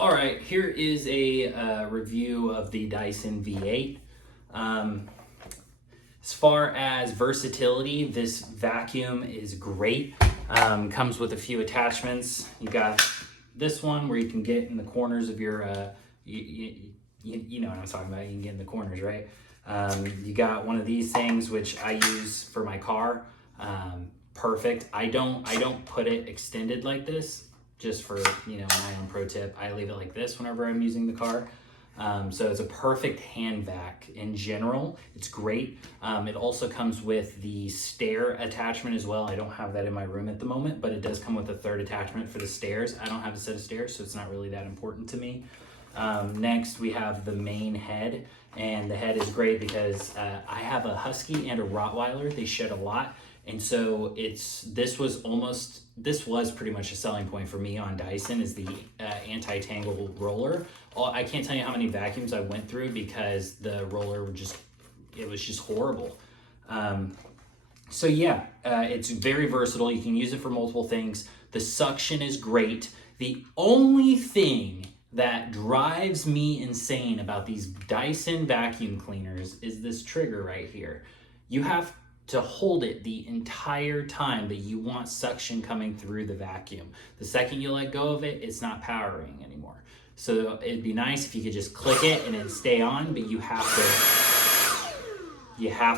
All right, here is a review of the Dyson V8. As far as versatility, this vacuum is great. Comes with a few attachments. You got this one where you can get in the corners of your, you know what I'm talking about, you can get in the corners, right? You got one of these things, which I use for my car. Perfect. I don't put it extended like this, just for, you know, my own pro tip. I leave it like this whenever I'm using the car. So it's a perfect hand vac in general. It's great. It also comes with the stair attachment as well. I don't have that in my room at the moment, but it does come with a third attachment for the stairs. I don't have a set of stairs, so it's not really that important to me. Next, we have the main head, and the head is great because I have a Husky and a Rottweiler. They shed a lot. And so this was pretty much a selling point for me on Dyson, is the anti-tangle roller. I can't tell you how many vacuums I went through because the roller it was just horrible. So yeah, it's very versatile. You can use it for multiple things. The suction is great. The only thing that drives me insane about these Dyson vacuum cleaners is this trigger right here. You have to hold it the entire time that you want suction coming through the vacuum. The second you let go of it, it's not powering anymore. So it'd be nice if you could just click it and it'd stay on, but you have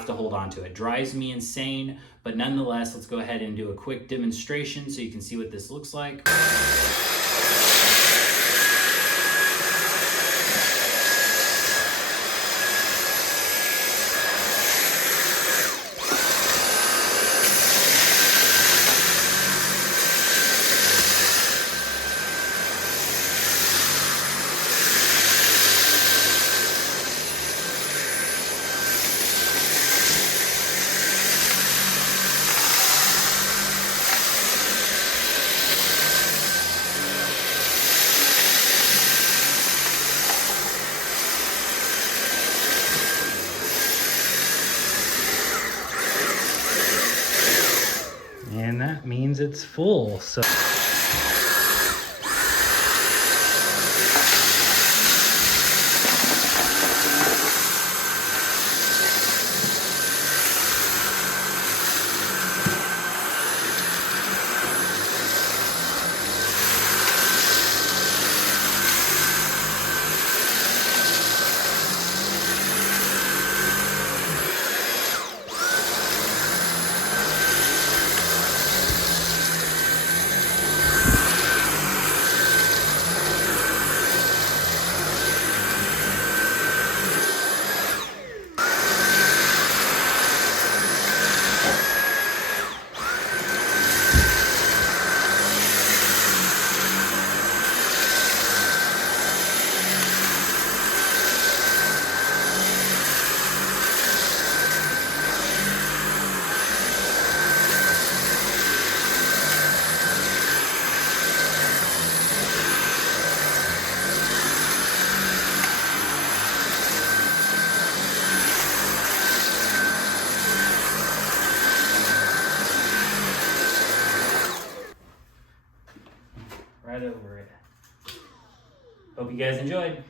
to hold on to it. Drives me insane, but nonetheless, let's go ahead and do a quick demonstration so you can see what this looks like. And that means it's full. So right over it. Hope you guys enjoyed.